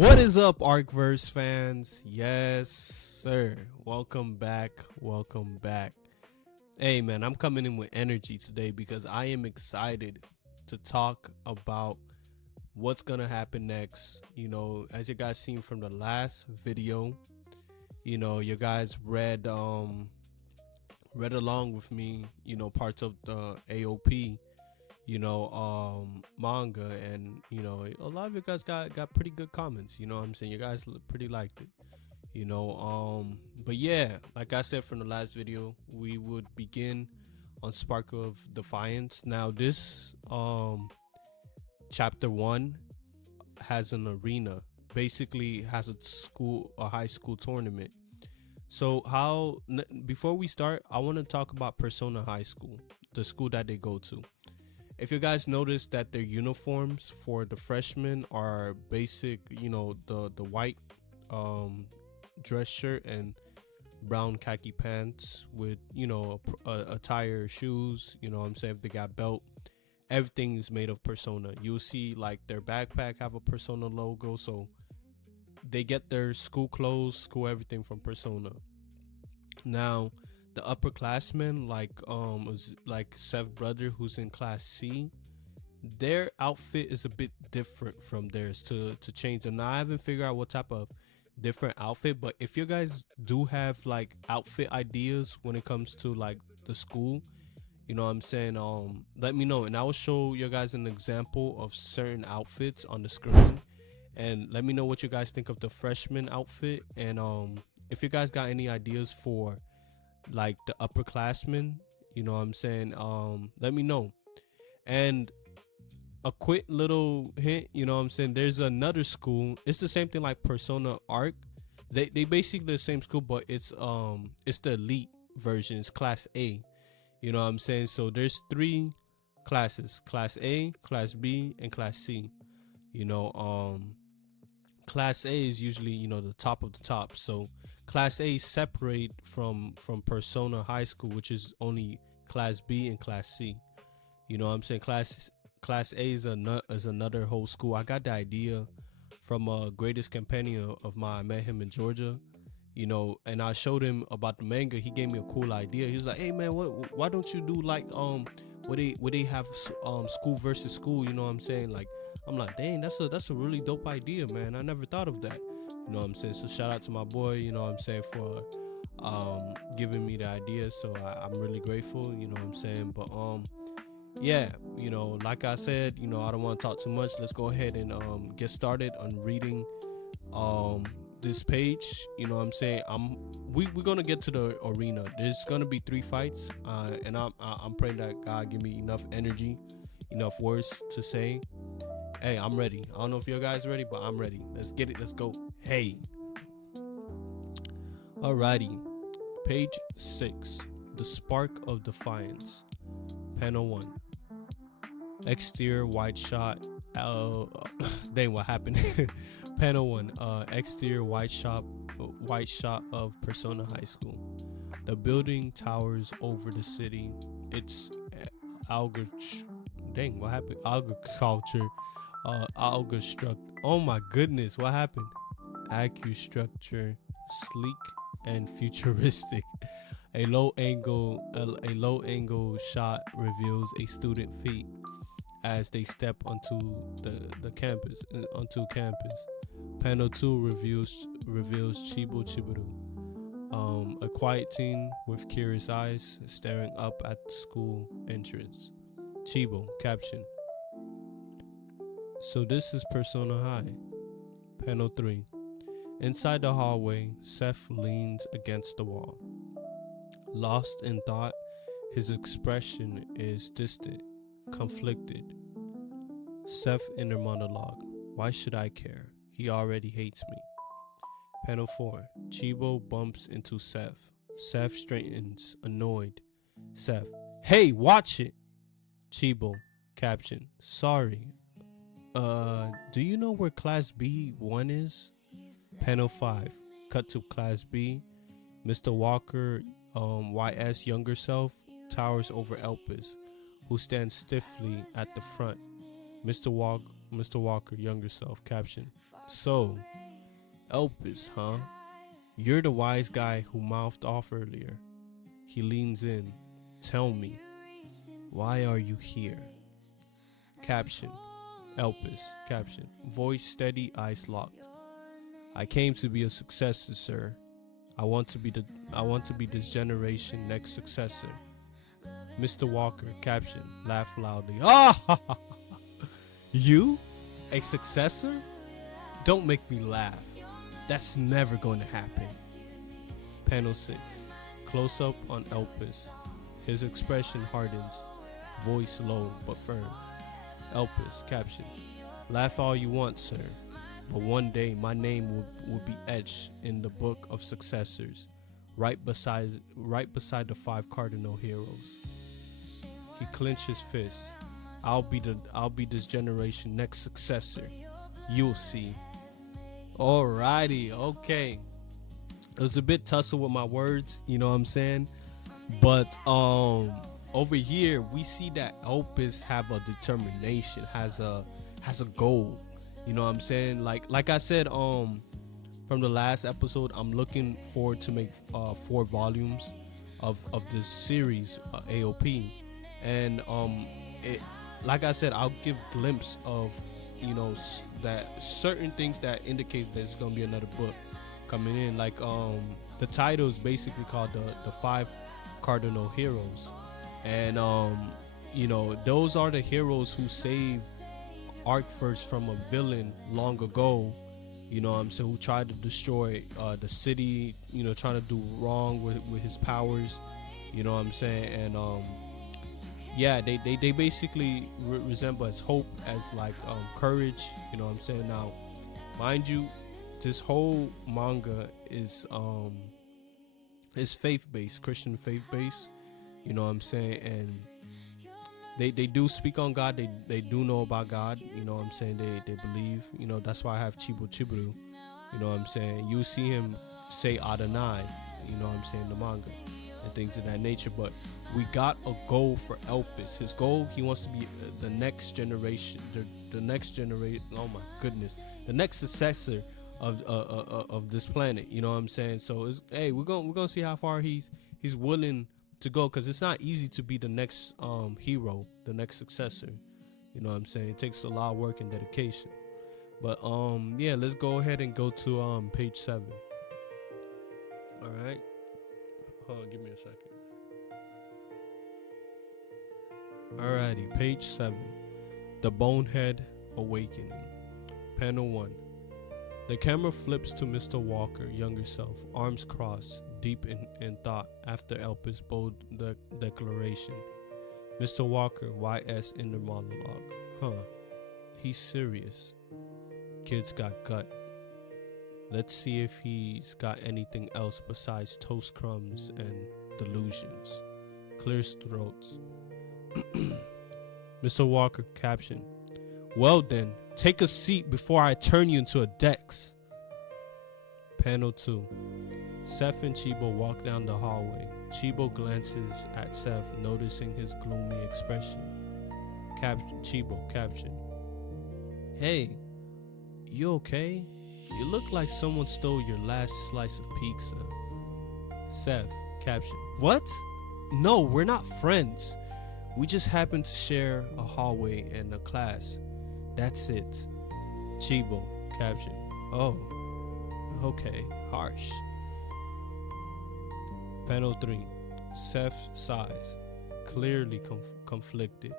What is up, Ark Verse fans? Yes, sir. Welcome back. Welcome back. Hey, man, I'm coming in with energy today because I am excited to talk about what's gonna happen next. As you guys seen from the last video, you guys read along with me. Parts of the AOP. Manga, and a lot of you guys got pretty good comments. What I'm saying, you guys pretty liked it. But yeah, like I said from the last video, we would begin on Spark of Defiance. Now this chapter 1 has an arena, basically has a high school tournament. So before we start, I want to talk about Persona High School, the school that they go to. If you guys notice that their uniforms for the freshmen are basic, the white dress shirt and brown khaki pants with, a tire, shoes, what I'm saying, if they got belt, everything is made of Persona. You'll see like their backpack have a Persona logo, so they get their school clothes, school everything from Persona. Now, the upperclassmen, like Seth's brother, who's in class C, their outfit is a bit different from theirs to change them. Now I haven't figured out what type of different outfit, but if you guys do have like outfit ideas when it comes to like the school, what I'm saying, let me know, and I will show you guys an example of certain outfits on the screen, and let me know what you guys think of the freshman outfit, and if you guys got any ideas for like the upperclassmen, what I'm saying, let me know. And a quick little hint, what I'm saying, there's another school, it's the same thing like Persona Ark. They basically the same school, but it's the elite version. It's class A, what I'm saying. So there's 3 classes: class A, class B, and class C. Class A is usually, the top of the top. So class A is separate from Persona High School, which is only class B and class C. What I'm saying, class A is another whole school. I got the idea from a greatest companion of mine. I met him in Georgia, and I showed him about the manga. He gave me a cool idea. He was like, "Hey man, why don't you do like where they have school versus school?" What I'm saying? Like, I'm like, dang, that's a really dope idea, man. I never thought of that. What I'm saying? So shout out to my boy, what I'm saying, for giving me the idea. So I'm really grateful, what I'm saying. But yeah, like I said, I don't want to talk too much. Let's go ahead and get started on reading this page. What I'm saying, we're gonna get to the arena. There's gonna be 3 fights, and I'm praying that God give me enough energy, enough words to say. Hey, I'm ready. I don't know if you guys ready, but I'm ready. Let's get it. Let's go. Hey. Alrighty. Page 6. The Spark of Defiance. Panel 1. Exterior white shot. Dang, what happened? Panel 1. Exterior white shot of Persona High School. The building towers over the city. It's dang, what happened? Agriculture. Oh my goodness, what happened? Structure, sleek and futuristic. A low angle shot reveals a student feet as they step onto the campus. Panel 2 reveals Chibo Chiburu, a quiet teen with curious eyes staring up at the school entrance. Chibo caption. So this is Persona High. Panel 3. Inside the hallway, Seth leans against the wall. Lost in thought, his expression is distant, conflicted. Seth inner monologue. Why should I care? He already hates me. Panel 4. Chibo bumps into Seth. Seth straightens, annoyed. Seth. Hey, watch it! Chibo. Caption. Sorry. Do you know where class B1 is? Panel 5. Cut to class B. Mr. Walker, YS younger self, towers over Elpis, who stands stiffly at the front. Mr. Mr. Walker, younger self. Caption. So, Elpis, huh? You're the wise guy who mouthed off earlier. He leans in. Tell me, why are you here? Caption. Elpis. Caption. Voice steady, eyes locked. I came to be a successor, sir. I want to be this generation next successor. Mr. Walker. Caption. Laugh loudly. Ah! You? A successor? Don't make me laugh. That's never going to happen. Panel 6. Close up on Elpis. His expression hardens. Voice low but firm. Elpis. Caption. Laugh all you want, sir. But one day my name will be etched in the book of successors, right beside the 5 cardinal heroes. He clenched his fist. I'll be this generation next successor. You'll see. Alrighty, okay. It was a bit tussle with my words, you know what I'm saying? But over here we see that Elpis have a determination, has a goal. You know what I'm saying? Like I said from the last episode, I'm looking forward to make 4 volumes of this series, AOP. And it, like I said, I'll give glimpse of, you know, that certain things that indicates that it's gonna be another book coming in. Like the title is basically called the 5 cardinal heroes, and you know, those are the heroes who saved Ark Verse from a villain long ago, you know what I'm saying, who tried to destroy the city, you know, trying to do wrong with his powers, you know what I'm saying. And yeah, they basically resemble as hope, as like courage, you know what I'm saying. Now, mind you, this whole manga is faith-based, Christian faith-based, you know what I'm saying. And they do speak on God. They do know about God. You know what I'm saying. They believe. You know, that's why I have Chiburu. You know what I'm saying. You see him say Adonai. You know what I'm saying. The manga and things of that nature. But we got a goal for Elpis. His goal, he wants to be the next generation. The next generation. Oh my goodness. The next successor of this planet. You know what I'm saying. So it's, hey, we're gonna see how far he's willing to go, because it's not easy to be the next hero, the next successor. You know what I'm saying. It takes a lot of work and dedication. But yeah, let's go ahead and go to page 7. All right, hold on, give me a second. Alrighty, page 7. The Bonehead Awakening. Panel 1. The camera flips to Mr. Walker, younger self, arms crossed, deep in thought after Elpis' bold declaration. Mr. Walker, YS inner monologue. Huh, he's serious. Kid's got gut. Let's see if he's got anything else besides toast crumbs and delusions. Clears throats. Mr. Walker, caption. Well then, take a seat before I turn you into a Dex. Panel 2. Seth and Chibo walk down the hallway. Chibo glances at Seth, noticing his gloomy expression. Chibo, caption. Hey, you okay? You look like someone stole your last slice of pizza. Seth, caption. What? No, we're not friends. We just happen to share a hallway and a class. That's it. Chibo, caption. Oh, okay, harsh. Panel 3. Seth sighs, clearly conflicted.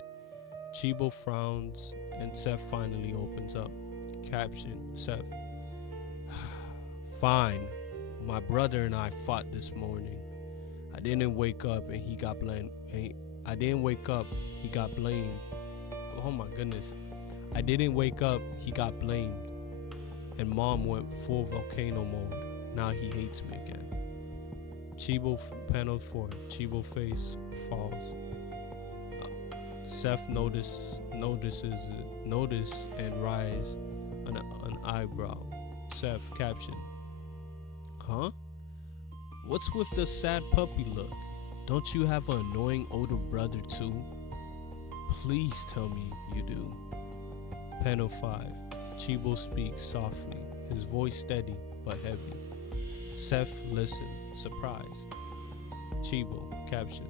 Chibo frowns and Seth finally opens up. Caption, Seth. Fine. My brother and I fought this morning. I didn't wake up and he got blamed. I didn't wake up, he got blamed. Oh my goodness. I didn't wake up, he got blamed. And mom went full volcano mode. Now he hates me again. Chibo, panel 4. Chibo face falls. Seth notice and rise an eyebrow. Seth, caption. Huh? What's with the sad puppy look? Don't you have an annoying older brother too? Please tell me you do. Panel 5. Chibo speaks softly, his voice steady but heavy. Seth listened, surprised. Chibo, caption.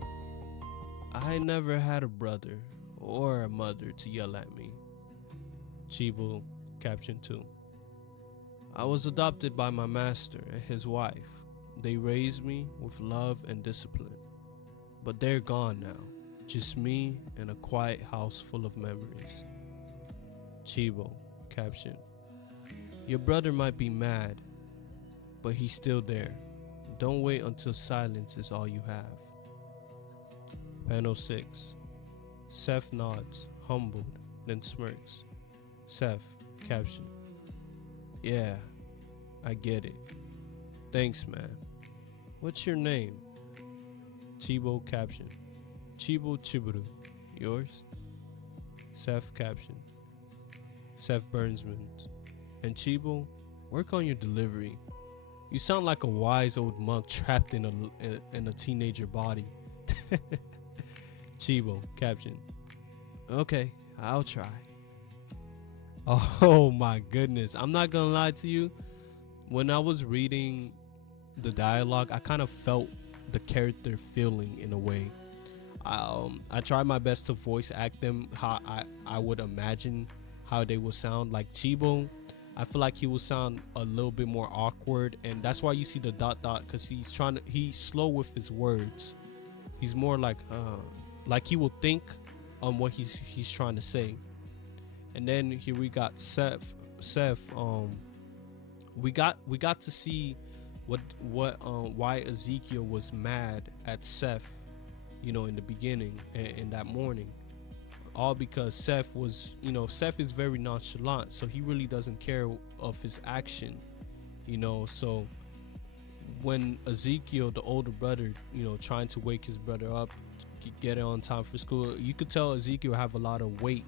I never had a brother or a mother to yell at me. Chibo, caption 2. I was adopted by my master and his wife. They raised me with love and discipline. But they're gone now. Just me and a quiet house full of memories. Chibo, caption. Your brother might be mad, but he's still there. Don't wait until silence is all you have. Panel 6. Seth nods, humbled, then smirks. Seth, caption. Yeah, I get it. Thanks, man. What's your name? Chibo, caption. Chibo Chiburu. Yours? Seth, caption. Seth Burnsman. And Chibo, work on your delivery. You sound like a wise old monk trapped in a teenager body. Chibo, caption. Okay, I'll try. Oh my goodness. I'm not gonna lie to you. When I was reading the dialogue, I kind of felt the character feeling in a way. I tried my best to voice act them how I would imagine how they would sound. Like Chibo, I feel like he will sound a little bit more awkward, and that's why you see the dot because he's slow with his words. He's more like he will think on what he's trying to say. And then here we got Seth. We got to see why Ezekiel was mad at Seth, in the beginning in that morning. All because Seth is very nonchalant, so he really doesn't care of his action, so when Ezekiel, the older brother, trying to wake his brother up to get it on time for school, you could tell Ezekiel have a lot of weight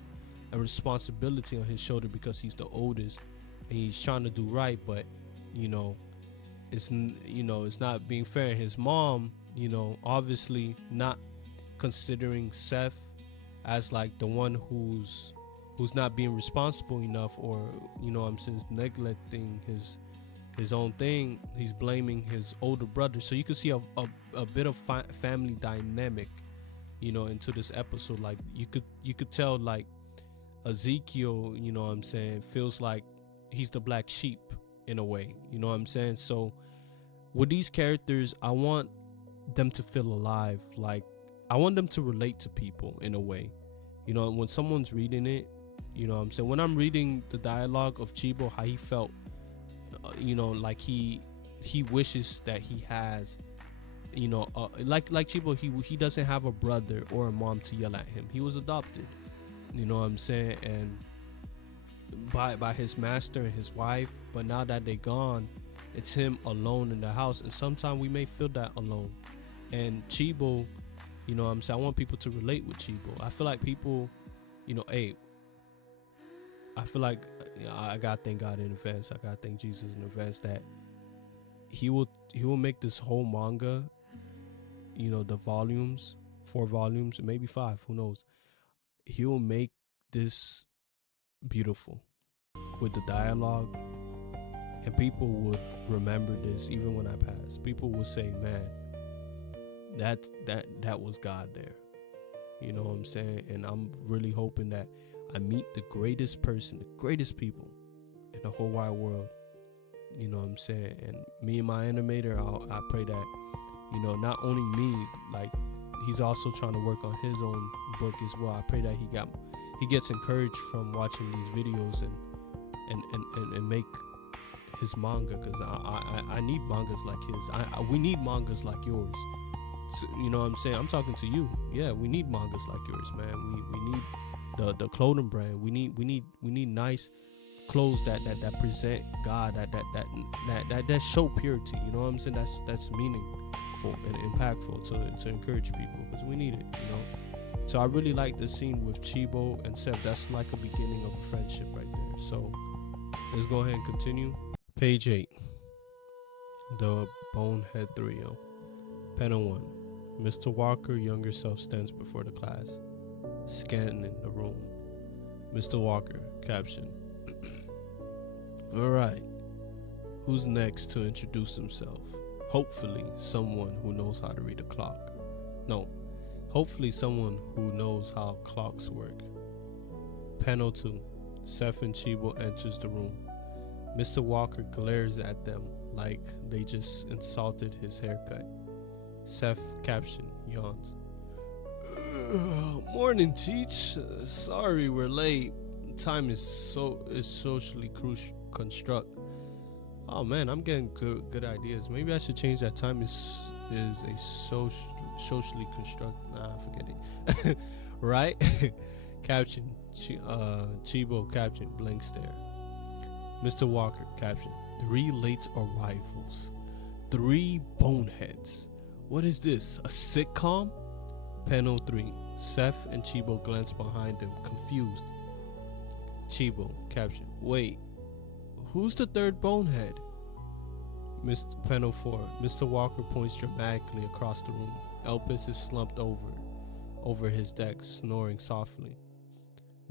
and responsibility on his shoulder because he's the oldest and he's trying to do right, but it's not being fair. And his mom, obviously not considering Seth as like the one who's not being responsible enough, or neglecting his own thing. He's blaming his older brother. So you can see a bit of family dynamic into this episode. Like you could tell like Ezekiel feels like he's the black sheep in a way, so with these characters I want them to feel alive. Like I want them to relate to people in a way, when someone's reading it, when I'm reading the dialogue of Chibo, how he felt, like he wishes that he has, like Chibo, he doesn't have a brother or a mom to yell at him. He was adopted, and by his master and his wife, but now that they're gone, it's him alone in the house. And sometimes we may feel that alone. And Chibo, I want people to relate with Chibo. I feel like people, I feel like I gotta thank God in advance. I gotta thank Jesus in advance that he will make this whole manga, the volumes, 4 volumes, maybe 5, who knows. He will make this beautiful with the dialogue, and people would remember this even when I pass. People will say, man, that was God there. And I'm really hoping that I meet the greatest person, the greatest people in the whole wide world. And me and my animator, I pray that, not only me, like he's also trying to work on his own book as well. I pray that he gets encouraged from watching these videos and make his manga, because I need mangas like his. We need mangas like yours. So, I'm talking to you. Yeah, we need mangas like yours, man. We need the clothing brand. We need nice clothes that present God, that show purity. That's meaningful and impactful to encourage people, because we need it. So I really like the scene with Chibo and Seth. That's like a beginning of a friendship right there. So let's go ahead and continue. Page 8. The Bonehead Trio. Panel 1. Mr. Walker, younger self, stands before the class, scanning the room. Mr. Walker, Caption. All right. Who's next to introduce himself? Hopefully, someone who knows how to read a clock. No, hopefully, someone who knows how clocks work. Panel 2. Seth and Chibo enters the room. Mr. Walker glares at them like they just insulted his haircut. Seth, caption, yawns. Morning, Teach. Sorry we're late. Time is socially construct. Oh man, I'm getting good ideas. Maybe I should change that. Time is a socially construct. Nah, forget it. Right? Caption. Chibo, caption, blank stare. Mr. Walker, caption, 3 late arrivals. 3 boneheads. What is this, a sitcom? Panel 3. Seth and Chibo glance behind them, confused. Chibo, caption, wait, who's the 3rd bonehead? Panel 4. Mr. Walker points dramatically across the room. Elpis is slumped over his deck, snoring softly.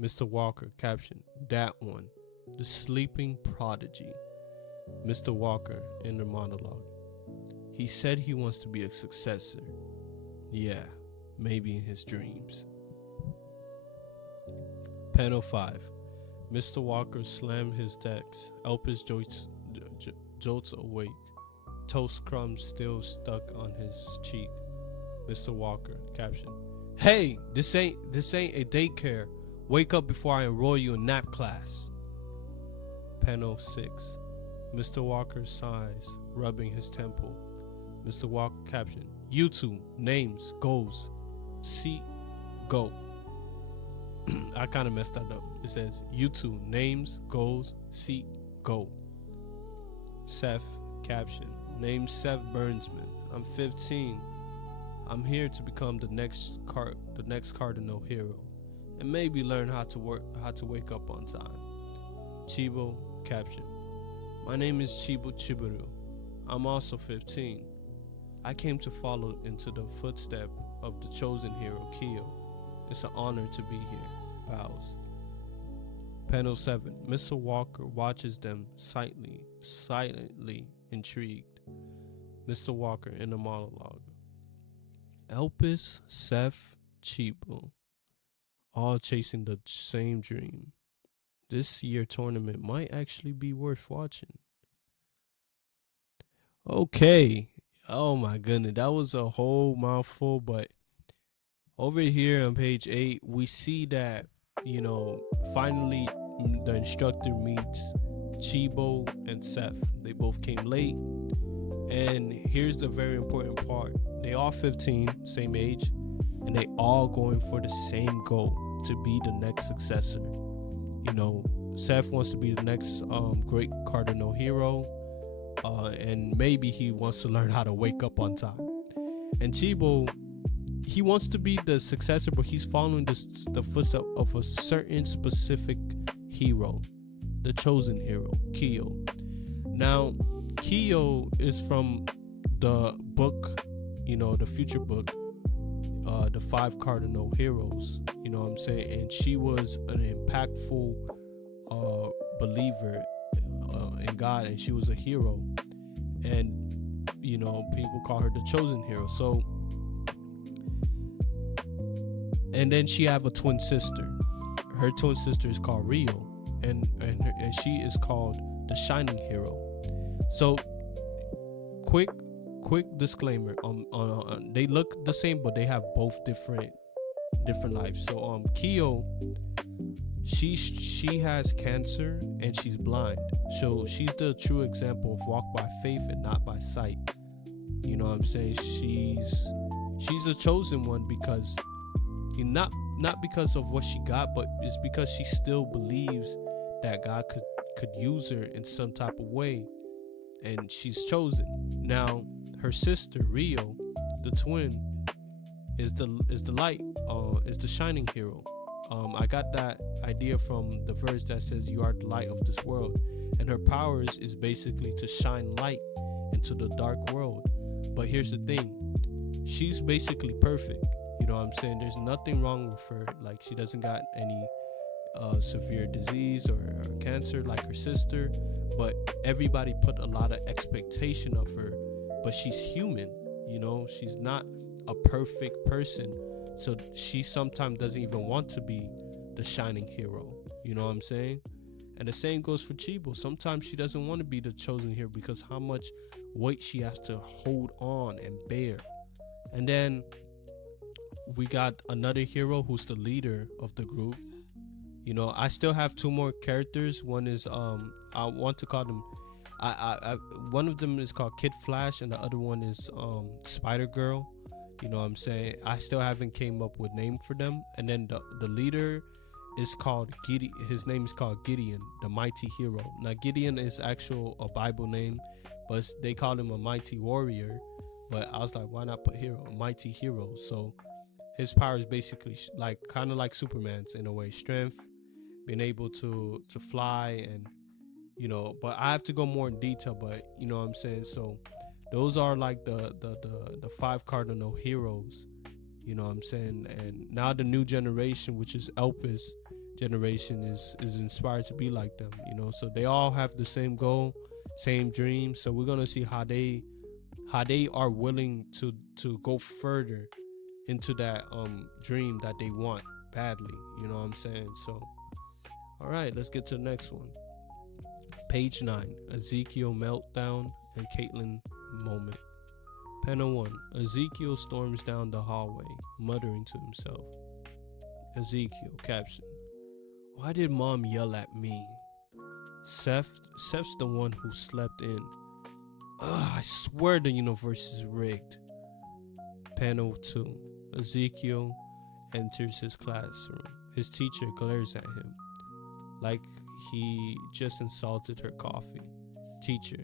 Mr. Walker, caption, that one, the sleeping prodigy. Mr. Walker, inner monologue. He said he wants to be a successor. Yeah, maybe in his dreams. Panel 5. Mr. Walker slammed his decks. Elpis jolts awake. Toast crumbs still stuck on his cheek. Mr. Walker, caption, hey, this ain't a daycare. Wake up before I enroll you in nap class. Panel 6. Mr. Walker sighs, rubbing his temple. Mr. Walker, caption, you two, names, goals, seat, go. I kind of messed that up. It says, you two, names, goals, seat, go. Seth, caption, name Seth Burnsman. I'm 15. I'm here to become the next cardinal hero, and maybe learn how to wake up on time. Chibo, caption, my name is Chibo Chibiru. I'm also 15. I came to follow into the footstep of the chosen hero, Kyo. It's an honor to be here. Bows. Panel 7. Mr. Walker watches them silently intrigued. Mr. Walker in a monologue. Elpis, Seth, Chibo, all chasing the same dream. This year tournament might actually be worth watching. Okay. Oh my goodness, that was a whole mouthful, but over here on page 8, we see that, finally the instructor meets Chibo and Seth. They both came late, and here's the very important part. They all 15, same age, and they all going for the same goal, to be the next successor. Seth wants to be the next great cardinal hero, and maybe he wants to learn how to wake up on time. And Chibo, he wants to be the successor, but he's following the footsteps of a certain specific hero, the chosen hero, Kyo. Now, Kyo is from the book, the future book, the 5 cardinal heroes, and she was an impactful believer in God, and she was a hero, and people call her the chosen hero. So, and then she have a twin sister. Her twin sister is called Rio, and she is called the shining hero. So, quick disclaimer, they look the same, but they have both different lives. So Kyo, she has cancer and she's blind, so she's the true example of walk by faith and not by sight. You know what I'm saying? She's a chosen one because not because of what she got, but it's because she still believes that God could use her in some type of way, and she's chosen. Now her sister Rio, the twin, is the light, is the shining hero. I got that idea from the verse that says you are the light of this world, and her powers is basically to shine light into the dark world. But here's the thing, she's basically perfect. You know what I'm saying? There's nothing wrong with her. Like, she doesn't got any severe disease or cancer like her sister, but everybody put a lot of expectation of her. But she's human, she's not a perfect person, so she sometimes doesn't even want to be the shining hero. You know what I'm saying? And the same goes for Chibo. Sometimes she doesn't want to be the chosen hero because how much weight she has to hold on and bear. And then we got another hero who's the leader of the group. I still have two more characters. One is I want to call them I one of them is called Kid Flash and the other one is Spider Girl. You know what I'm saying? I still haven't came up with name for them. And then the leader is called Gideon. His name is called Gideon, the mighty hero. Now Gideon is actual a Bible name, but they call him a mighty warrior. But I was like, why not put hero, a mighty hero? So his power is basically like kind of like Superman's in a way, strength, being able to fly, and but I have to go more in detail. But you know what I'm saying. So those are like the 5 cardinal heroes. You know what I'm saying. And now the new generation, which is Elpis generation, is inspired to be like them. So they all have the same goal, same dream. So we're gonna see how they are willing to go further into that dream that they want badly. You know what I'm saying. So all right, let's get to the next one. Page 9, Ezekiel meltdown and Caitlin moment. Panel 1, Ezekiel storms down the hallway, muttering to himself. Ezekiel, caption, why did mom yell at me? Seth's the one who slept in. I swear the universe is rigged. Panel 2, Ezekiel enters his classroom. His teacher glares at him like he just insulted her coffee. Teacher,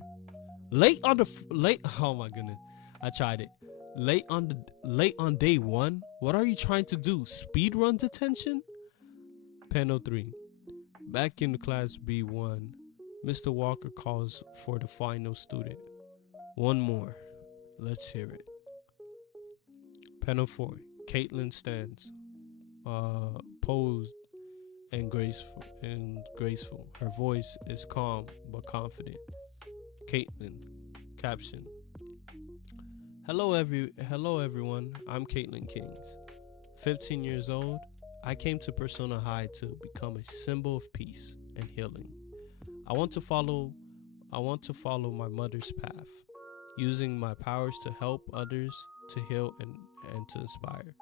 late oh my goodness, I tried it. Late on day 1? What are you trying to do? Speed run detention? Panel 3. Back in class B1, Mr. Walker calls for the final student. One more. Let's hear it. Panel 4. Caitlin stands, posed and graceful. Her voice is calm but confident. Caitlin, caption, Hello everyone, I'm Caitlin Kings. 15 years old, I came to Persona High to become a symbol of peace and healing. I want to follow my mother's path, using my powers to help others, to heal and to inspire.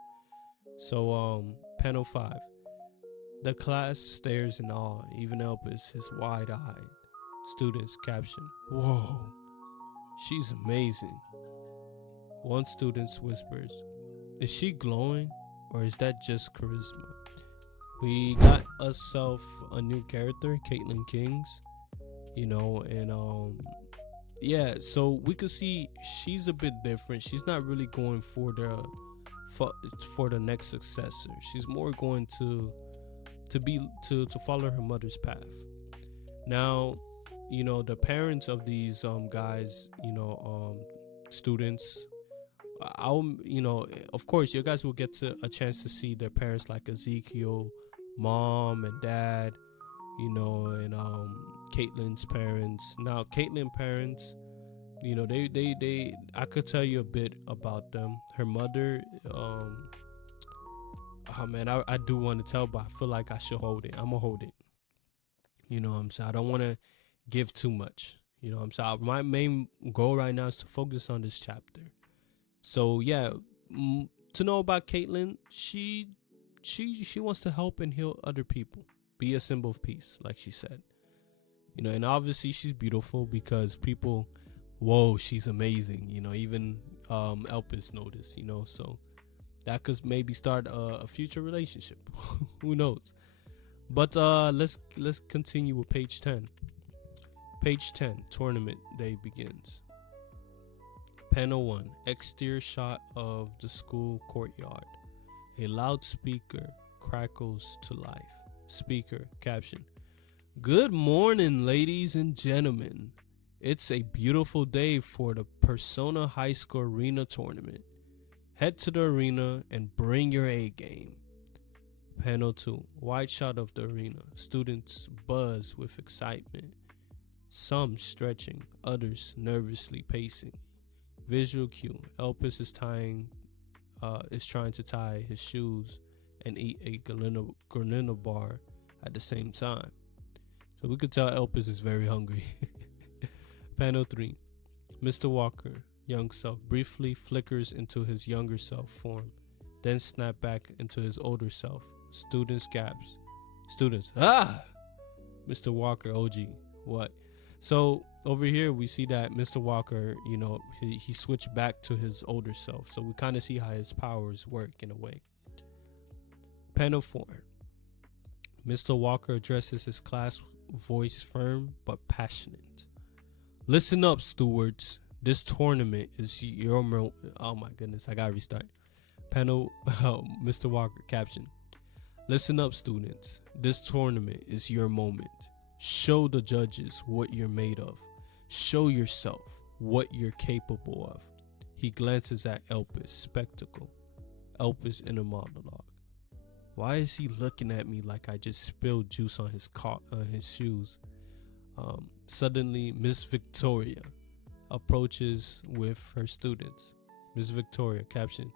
So panel 5. The class stares in awe, even Elpis is wide-eyed. Students, caption, whoa, she's amazing. One student whispers, is she glowing or is that just charisma? We got ourselves a new character, Caitlin Kings, and yeah, so we could see she's a bit different. She's not really going for the next successor. She's more going to follow her mother's path. Now, the parents of these guys, students, of course you guys will get a chance to see their parents, like Ezekiel, mom and dad, and Caitlin's parents. Now Caitlin's parents, they I could tell you a bit about them. Her mother, oh man, I do want to tell, but I feel like I should hold it. I'm gonna hold it. You know what I'm saying? I don't want to give too much. You know what I'm saying? My main goal right now is to focus on this chapter. So yeah, to know about Caitlin, she wants to help and heal other people, be a symbol of peace, like she said. And obviously she's beautiful because people, whoa, she's amazing. Even Elpis noticed. So that could maybe start a future relationship. Who knows? But let's continue with page 10. Page 10, tournament day begins. Panel 1, exterior shot of the school courtyard. A loudspeaker crackles to life. Speaker, caption, good morning, ladies and gentlemen. It's a beautiful day for the Persona High School Arena tournament. Head to the arena and bring your A game. Panel 2. Wide shot of the arena. Students buzz with excitement. Some stretching, others nervously pacing. Visual cue. Elpis is trying to tie his shoes and eat a granola bar at the same time. So we could tell Elpis is very hungry. Panel 3. Mr. Walker, young self, briefly flickers into his younger self form, then snap back into his older self. Students gasps. Students, ah! Mr. Walker, OG, what? So over here we see that Mr. Walker, he switched back to his older self. So we kind of see how his powers work in a way. Panel 4. Mr. Walker addresses his class, voice firm but passionate. Listen up, stewards. This tournament is your oh my goodness, I gotta restart. Panel, Mr. Walker, caption. Listen up, students. This tournament is your moment. Show the judges what you're made of. Show yourself what you're capable of. He glances at Elpis, spectacle. Elpis in a monologue. Why is he looking at me like I just spilled juice on his shoes? Suddenly, Miss Victoria approaches with her students. Miss Victoria, caption.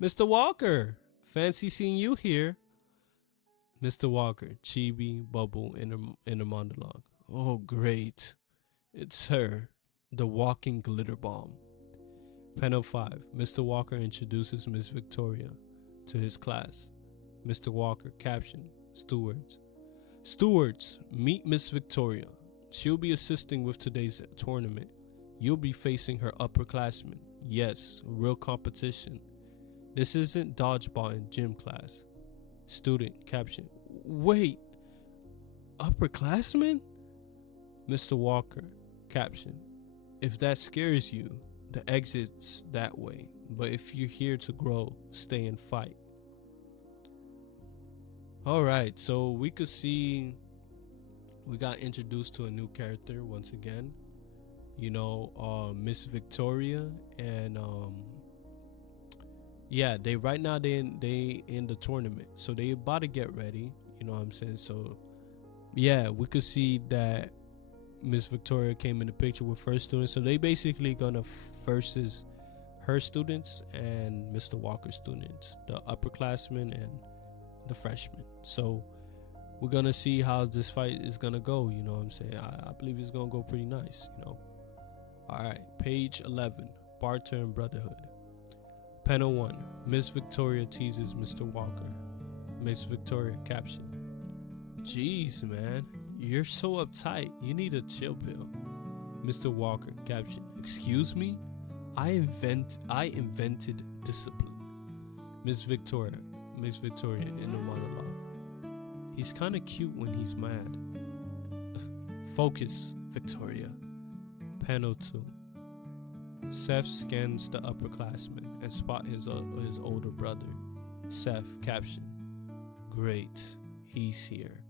Mr. Walker, fancy seeing you here. Mr. Walker, chibi, bubble in a monologue. Oh, great. It's her, the walking glitter bomb. Panel 5. Mr. Walker introduces Miss Victoria to his class. Mr. Walker, caption, stewards. Stewards, meet Miss Victoria. She'll be assisting with today's tournament. You'll be facing her upperclassmen. Yes, real competition. This isn't dodgeball in gym class. Student, caption. Wait, upperclassmen? Mr. Walker, caption. If that scares you, the exit's that way. But if you're here to grow, stay and fight. Alright, so we could see we got introduced to a new character once again. Miss Victoria, and they right now they in the tournament, so they about to get ready. You know what I'm saying? So yeah, we could see that Miss Victoria came in the picture with her students. So they basically gonna versus her students and Mr. Walker's students, the upperclassmen and the freshmen. So we're gonna see how this fight is gonna go. You know what I'm saying? I believe it's gonna go pretty nice. Alright, page 11, Barter and Brotherhood. Panel 1. Miss Victoria teases Mr. Walker. Miss Victoria, caption. Jeez, man, you're so uptight. You need a chill pill. Mr. Walker, caption. Excuse me? I invented discipline. Miss Victoria in a monologue. He's kind of cute when he's mad. Focus, Victoria. Panel 2. Seth scans the upperclassmen and spot his older brother. Seth, caption. Great, he's here.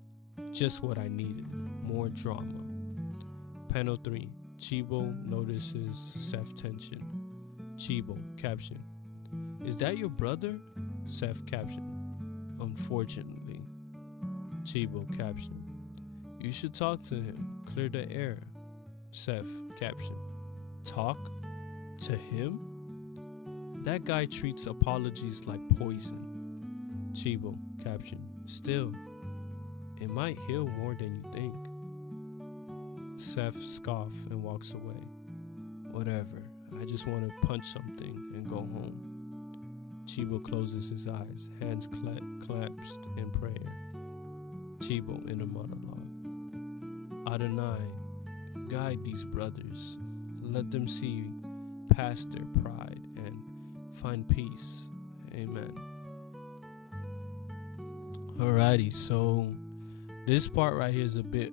Just what I needed. More drama. Panel 3. Chibo notices Seth tension. Chibo, caption. Is that your brother? Seth, caption. Unfortunately. Chibo, caption. You should talk to him. Clear the air. Seth, caption. Talk to him? That guy treats apologies like poison. Chibo, caption. Still, it might heal more than you think. Seth scoffs and walks away. Whatever, I just want to punch something and go home. Chibo closes his eyes, hands clasped in prayer. Chibo in a monologue. Adonai, guide these brothers. Let them see past their pride and find peace. Amen. Alrighty, so this part right here is a bit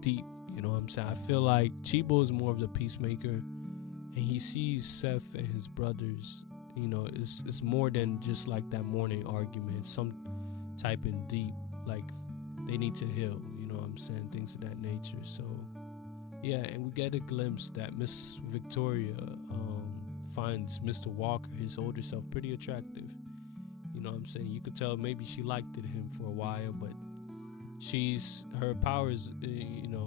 deep. You know what I'm saying? I feel like Chibo is more of the peacemaker, and he sees Seth and his brothers. It's more than just like that morning argument. It's some type in deep, like they need to heal. You know what I'm saying? Things of that nature. So yeah, and we get a glimpse that Miss Victoria finds Mr. Walker, his older self, pretty attractive. You know what I'm saying? You could tell maybe she liked him for a while, but her powers,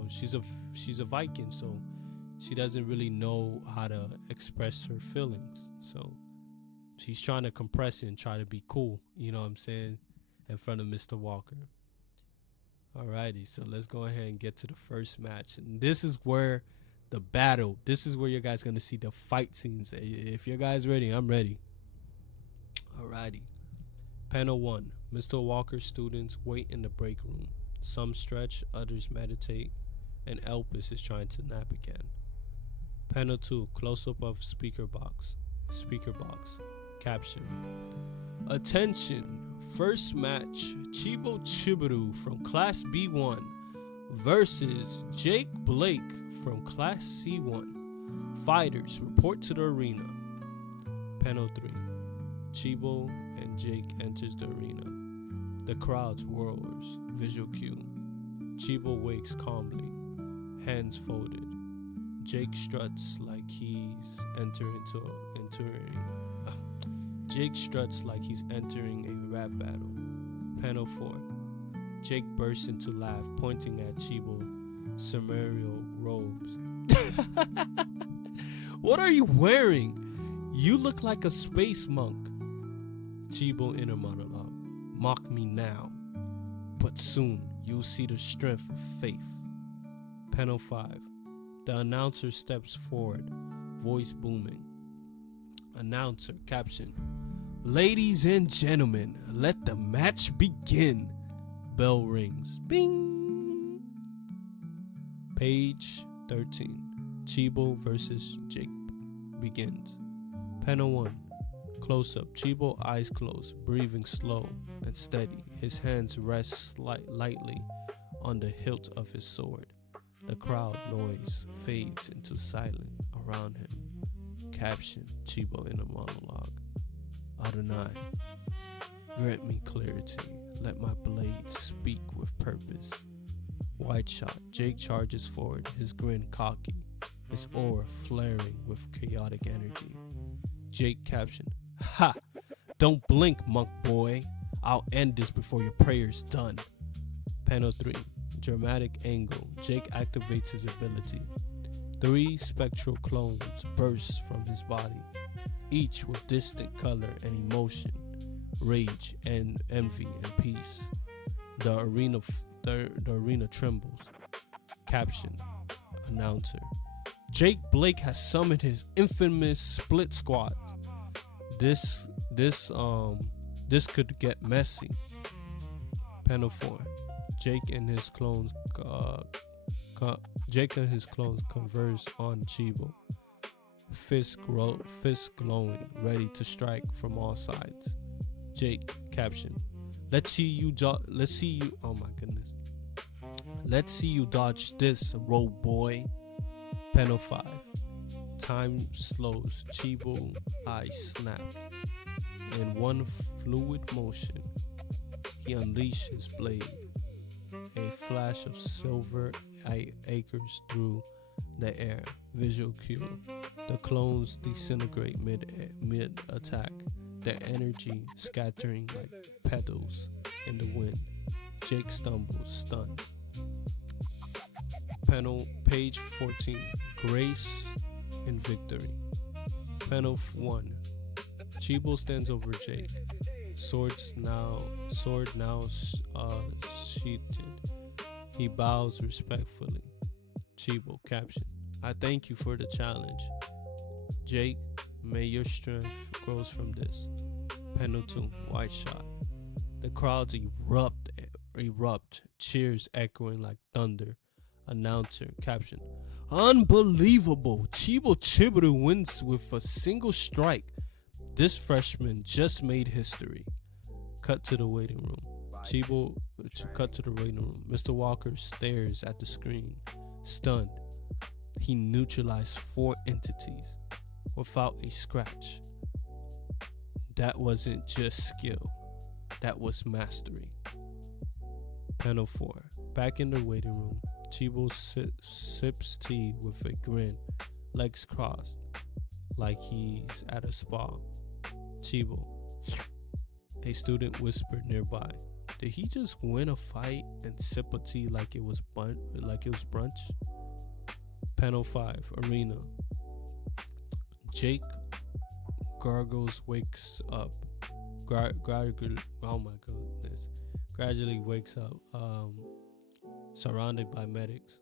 she's a Viking, so she doesn't really know how to express her feelings. So she's trying to compress it and try to be cool, you know what I'm saying, in front of Mr. Walker. Alrighty, so let's go ahead and get to the first match. And this is where you guys gonna see the fight scenes. If you guys ready, I'm ready. Alrighty. Panel 1. Mr. Walker's students wait in the break room. Some stretch, others meditate, and Elpis is trying to nap again. Panel 2. Close-up of speaker box. Caption. Attention. First match, Chibo Chiburu from Class B1 versus Jake Blake from Class C1. Fighters report to the arena. Panel 3. Chibo and Jake enters the arena. The crowd whirls. Visual cue. Chibo wakes calmly, hands folded. Jake struts like he's entering a rap battle. Panel 4. Jake bursts into laugh, pointing at Chibo ceremonial robes. What are you wearing? You look like a space monk. Chibo inner monologue. Mock me now, but soon you'll see the strength of faith. Panel 5. The announcer steps forward, voice booming. Announcer caption. Ladies and gentlemen, let the match begin. Bell rings. Bing. Page 13. Chibo versus Jake begins. Panel 1. Close up. Chibo eyes closed, breathing slow and steady. His hands rest lightly on the hilt of his sword. The crowd noise fades into silence around him. Caption. Chibo in a monologue. Adonai, grant me clarity. Let my blade speak with purpose. Wide shot. Jake charges forward, his grin cocky, his aura flaring with chaotic energy. Jake caption. Ha! Don't blink, monk boy. I'll end this before your prayer's done. Panel 3. Dramatic angle. Jake activates his ability. 3 spectral clones burst from his body, each with distinct color and emotion, rage and envy and peace. The arena trembles. Caption. Announcer. Jake Blake has summoned his infamous split squad. This could get messy. Panel 4. Jake and his clones converse on Chibo. Fist glowing, ready to strike from all sides. Jake caption. Let's see you. Oh my goodness. Let's see you dodge this, road boy. Panel 5. Time slows. Chibo eyes snap. In one fluid motion, he unleashed his blade. A flash of silver acres through the air. Visual cue. The clones disintegrate mid attack, their energy scattering like petals in the wind. Jake stumbles, stunned. Panel page 14. Grace and victory. Panel 1. Chibo stands over Jake. Sword now sheathed. He bows respectfully. Chibo caption. I thank you for the challenge. Jake, may your strength grows from this. Panel 2. Wide shot. The crowds erupt, cheers echoing like thunder. Announcer caption. Unbelievable! Chibo Chiburu wins with a single strike. This freshman just made history. Cut to the waiting room. Mr. Walker stares at the screen, stunned. He neutralized 4 entities without a scratch. That wasn't just skill. That was mastery. Panel 4. Back in the waiting room, Chibo sips tea with a grin, legs crossed, like he's at a spa. Chibo. A student whispered nearby. Did he just win a fight and sip a tea like it was brunch? Panel 5, Arena. Jake gargles wakes up. Oh my goodness. Gradually wakes up, surrounded by medics.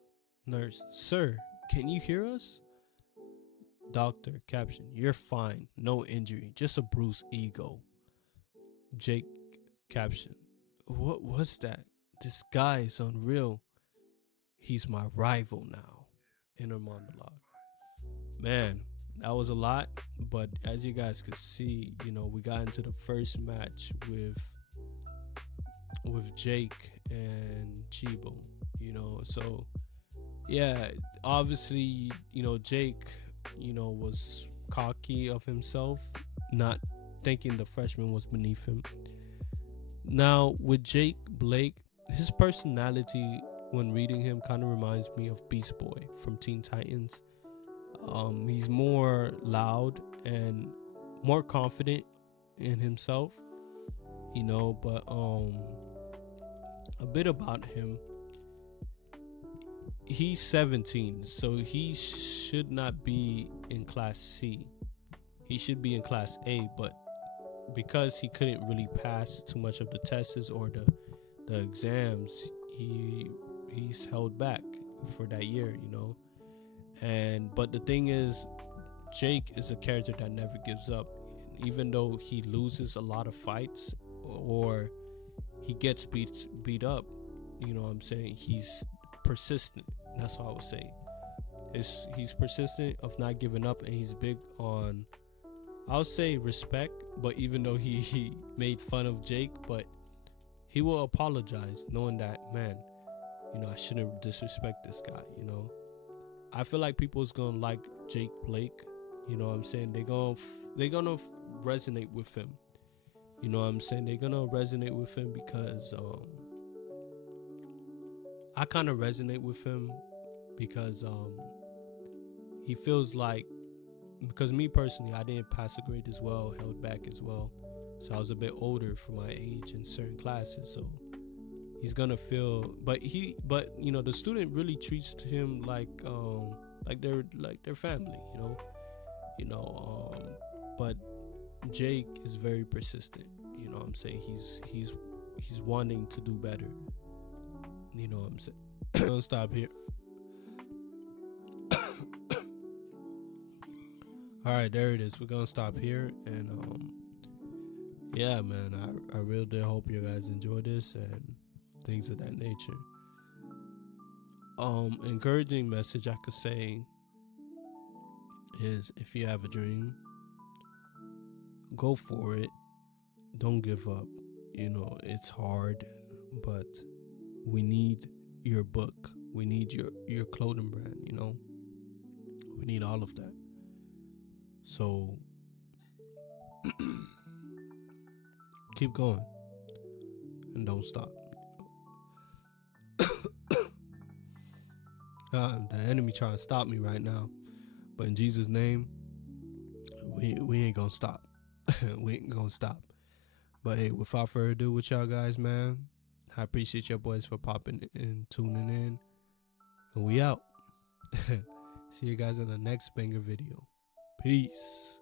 Nurse, sir, can you hear us? Doctor, caption, you're fine. No injury, just a bruised ego. Jake, caption, what was that? This guy is unreal. He's my rival now. Inner monologue. Man, that was a lot, but as you guys could see, we got into the first match with Jake and Chibo, so yeah, obviously, Jake, was cocky of himself, not thinking the freshman was beneath him. Now, with Jake Blake, his personality when reading him kind of reminds me of Beast Boy from Teen Titans. He's more loud and more confident in himself, but a bit about him. He's 17, so he should not be in class C. He should be in class A, but because he couldn't really pass too much of the tests or the exams, he's held back for that year, but the thing is, Jake is a character that never gives up. Even though he loses a lot of fights or he gets beat up, he's persistent. That's what I would say. He's persistent of not giving up, and he's big on, I'll say, respect. But even though he made fun of Jake, but he will apologize knowing that, man, I shouldn't disrespect this guy. I feel like people's gonna like Jake Blake. They're gonna resonate with him. They're gonna resonate with him because I kind of resonate with him because he feels like, because me personally, I didn't pass a grade as well, held back as well, so I was a bit older for my age in certain classes, so he's gonna feel, but the student really treats him like their family, but Jake is very persistent. He's wanting to do better. I'm gonna stop here. All right, there it is. We're gonna stop here, and yeah, man, I really do hope you guys enjoy this and things of that nature. Encouraging message I could say is, if you have a dream, go for it. Don't give up. It's hard, but we need your book. We need your clothing brand, we need all of that. So keep going and don't stop. The enemy trying to stop me right now, but in Jesus' name, we ain't gonna stop. We ain't gonna stop. But hey, without further ado with y'all guys, man, I appreciate your boys for popping in, tuning in, and we out. See you guys in the next banger video. Peace.